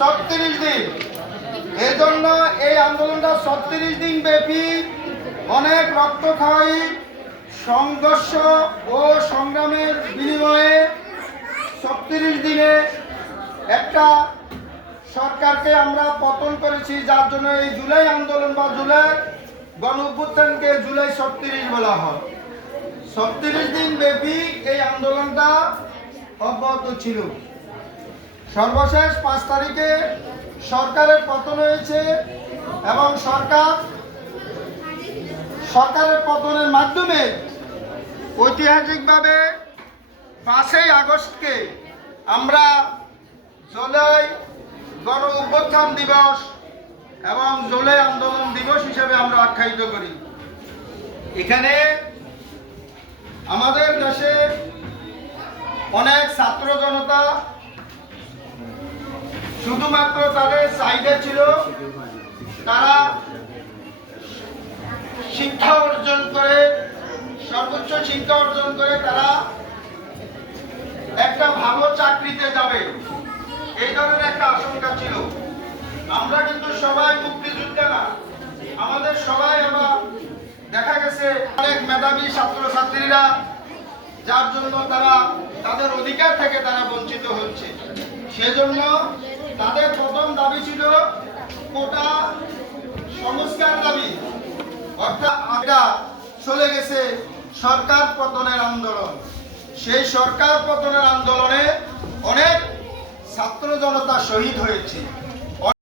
36 দিন। এই জন্য এই আন্দোলনটা 36 দিন ব্যাপী অনেক রক্তক্ষয়ী সংঘর্ষ ও সংগ্রামের বিনিময়ে 36 দিনে একটা সরকারকে আমরা পতন করেছি, যার জন্য এই জুলাই আন্দোলন বা জুলাই গণ অভ্যুত্থানকে জুলাই 36 বলা হয়। 36 দিন ব্যাপী এই আন্দোলনটা অব্যাহত ছিল। সর্বশেষ 5 তারিখে সরকারের পতন হয়েছে এবং সরকারের পতনের মাধ্যমে ঐতিহাসিকভাবে 5ই আগস্টকে আমরা জুলাই গণ অভ্যুত্থান দিবস এবং জুলাই আন্দোলন দিবস হিসেবে আমরা আখ্যায়িত করি। এখানে আমাদের দেশে অনেক ছাত্র জনতা শুধুমাত্র তাদের চাহিদা ছিল তারা শিক্ষা অর্জন করে, সর্বোচ্চ শিক্ষা অর্জন করে তারা একটা ভালো চাকরিতে যাবে, এই ধরনের একটা আশঙ্কা ছিল। আমরা কিন্তু সবাই মুক্তিযোদ্ধা না, আমাদের সবাই আবার দেখা গেছে অনেক মেধাবী ছাত্রছাত্রীরা, যার জন্য তারা তাদের অধিকার থেকে তারা বঞ্চিত হচ্ছে। সেজন্য তাদের প্রথম দাবি ছিল কোটা সংস্কার দাবি, অর্থাৎ এটা চলে গেছে সরকার পতনের আন্দোলন। সেই সরকার পতনের আন্দোলনে অনেক ছাত্র জনতা শহীদ হয়েছে।